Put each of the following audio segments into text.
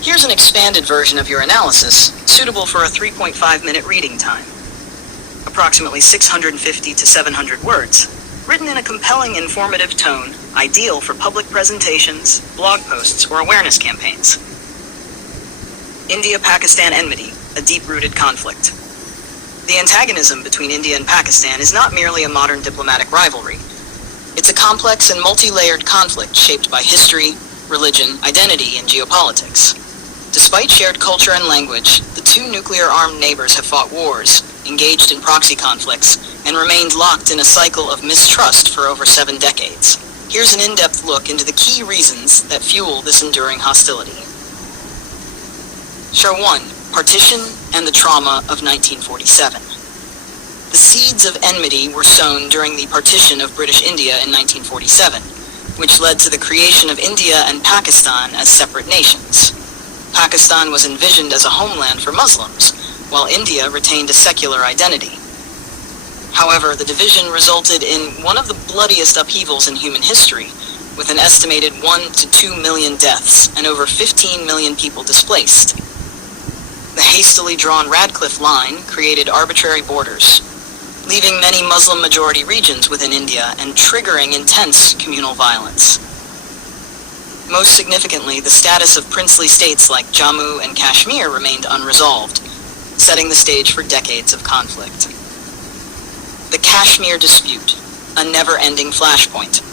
Here's an expanded version of your analysis, suitable for a 3.5-minute reading time. Approximately 650 to 700 words, written in a compelling, informative tone, ideal for public presentations, blog posts, or awareness campaigns. India-Pakistan enmity, a deep-rooted conflict. The antagonism between India and Pakistan is not merely a modern diplomatic rivalry. It's a complex and multi-layered conflict shaped by history, religion, identity, and geopolitics. Despite shared culture and language, the two nuclear-armed neighbors have fought wars, engaged in proxy conflicts, and remained locked in a cycle of mistrust for over 7 decades. Here's an in-depth look into the key reasons that fuel this enduring hostility. Show 1. Partition and the Trauma of 1947. The seeds of enmity were sown during the partition of British India in 1947, which led to the creation of India and Pakistan as separate nations. Pakistan was envisioned as a homeland for Muslims, while India retained a secular identity. However, the division resulted in one of the bloodiest upheavals in human history, with an estimated 1 to 2 million deaths and over 15 million people displaced. The hastily drawn Radcliffe Line created arbitrary borders, leaving many Muslim-majority regions within India and triggering intense communal violence. Most significantly, the status of princely states like Jammu and Kashmir remained unresolved, setting the stage for decades of conflict. The Kashmir dispute, a never-ending flashpoint.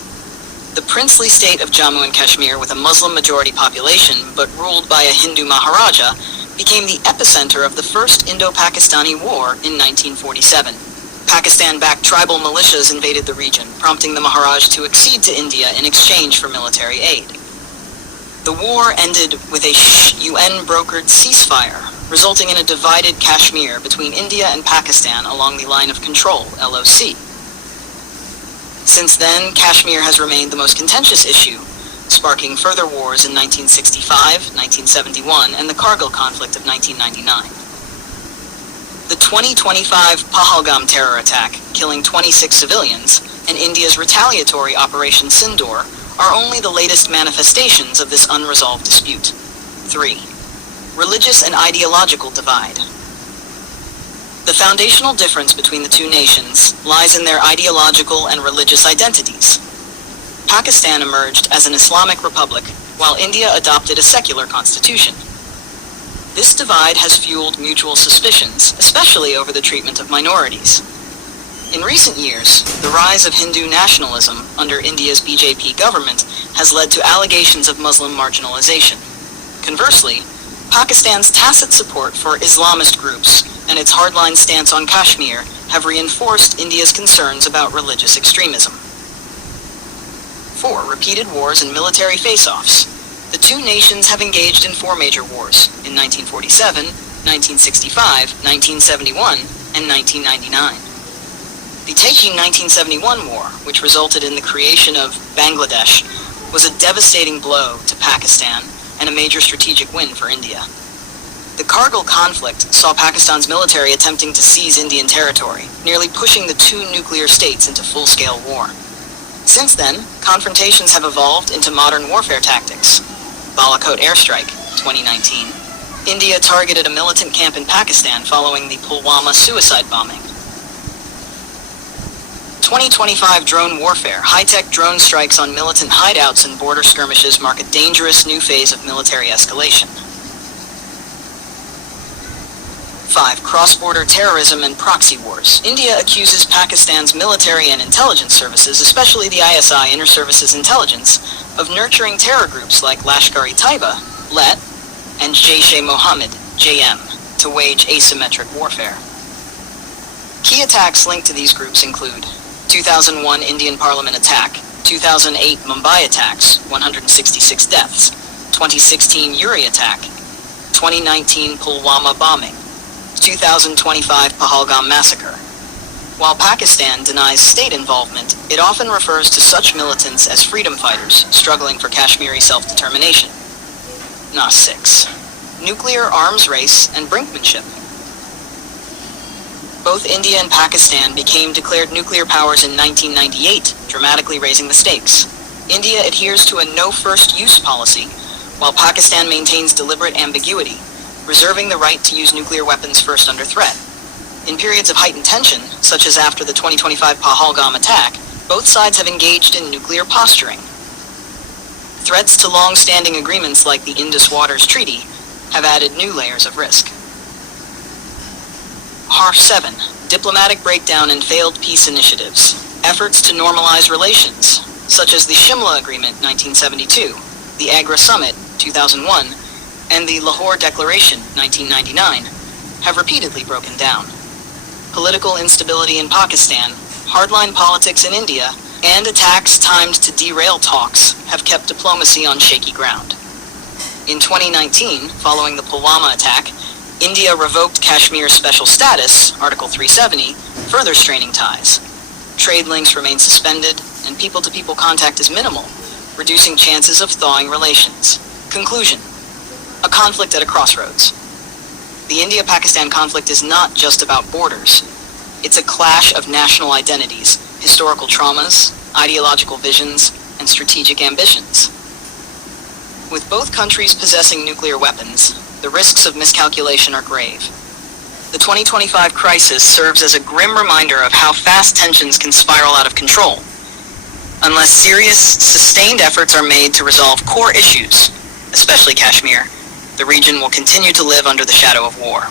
The princely state of Jammu and Kashmir, with a Muslim-majority population but ruled by a Hindu Maharaja, became the epicenter of the First Indo-Pakistani War in 1947. Pakistan-backed tribal militias invaded the region, prompting the Maharaj to accede to India in exchange for military aid. The war ended with a UN-brokered ceasefire, resulting in a divided Kashmir between India and Pakistan along the Line of Control, LOC. Since then, Kashmir has remained the most contentious issue, sparking further wars in 1965, 1971, and the Kargil conflict of 1999. The 2025 Pahalgam terror attack, killing 26 civilians, and India's retaliatory Operation Sindoor are only the latest manifestations of this unresolved dispute. 3. Religious and ideological divide. The foundational difference between the two nations lies in their ideological and religious identities. Pakistan emerged as an Islamic republic, while India adopted a secular constitution. This divide has fueled mutual suspicions, especially over the treatment of minorities. In recent years, the rise of Hindu nationalism under India's BJP government has led to allegations of Muslim marginalization. Conversely, Pakistan's tacit support for Islamist groups and its hardline stance on Kashmir have reinforced India's concerns about religious extremism. 4. Repeated wars and military face-offs. The two nations have engaged in 4 major wars in 1947, 1965, 1971, and 1999. The Taiki 1971 war, which resulted in the creation of Bangladesh, was a devastating blow to Pakistan and a major strategic win for India. The Kargil conflict saw Pakistan's military attempting to seize Indian territory, nearly pushing the two nuclear states into full-scale war. Since then, confrontations have evolved into modern warfare tactics. Balakot airstrike, 2019. India targeted a militant camp in Pakistan following the Pulwama suicide bombing. 2025 drone warfare. High-tech drone strikes on militant hideouts and border skirmishes mark a dangerous new phase of military escalation. 5. Cross-border terrorism and proxy wars. India accuses Pakistan's military and intelligence services, especially the ISI Inter-Services Intelligence, of nurturing terror groups like Lashkar-e-Taiba, LET, and Jaish-e-Mohammed, JM, to wage asymmetric warfare. Key attacks linked to these groups include 2001 Indian Parliament attack, 2008 Mumbai attacks, 166 deaths, 2016 Uri attack, 2019 Pulwama bombing, 2025 Pahalgam massacre. While Pakistan denies state involvement, it often refers to such militants as freedom fighters struggling for Kashmiri self-determination. 6. Nuclear arms race and brinkmanship. Both India and Pakistan became declared nuclear powers in 1998, dramatically raising the stakes. India adheres to a no-first-use policy, while Pakistan maintains deliberate ambiguity, reserving the right to use nuclear weapons first under threat. In periods of heightened tension, such as after the 2025 Pahalgam attack, both sides have engaged in nuclear posturing. Threats to long-standing agreements like the Indus Waters Treaty have added new layers of risk. Harsh 7. Diplomatic breakdown and failed peace initiatives. Efforts to normalize relations, such as the Shimla Agreement 1972, the Agra Summit 2001, and the Lahore Declaration 1999, have repeatedly broken down. Political instability in Pakistan, hardline politics in India, and attacks timed to derail talks have kept diplomacy on shaky ground. In 2019, following the Pulwama attack, India revoked Kashmir's special status, Article 370, further straining ties. Trade links remain suspended, and people-to-people contact is minimal, reducing chances of thawing relations. Conclusion: a conflict at a crossroads. The India-Pakistan conflict is not just about borders. It's a clash of national identities, historical traumas, ideological visions, and strategic ambitions. With both countries possessing nuclear weapons, the risks of miscalculation are grave. The 2025 crisis serves as a grim reminder of how fast tensions can spiral out of control. Unless serious, sustained efforts are made to resolve core issues, especially Kashmir, the region will continue to live under the shadow of war.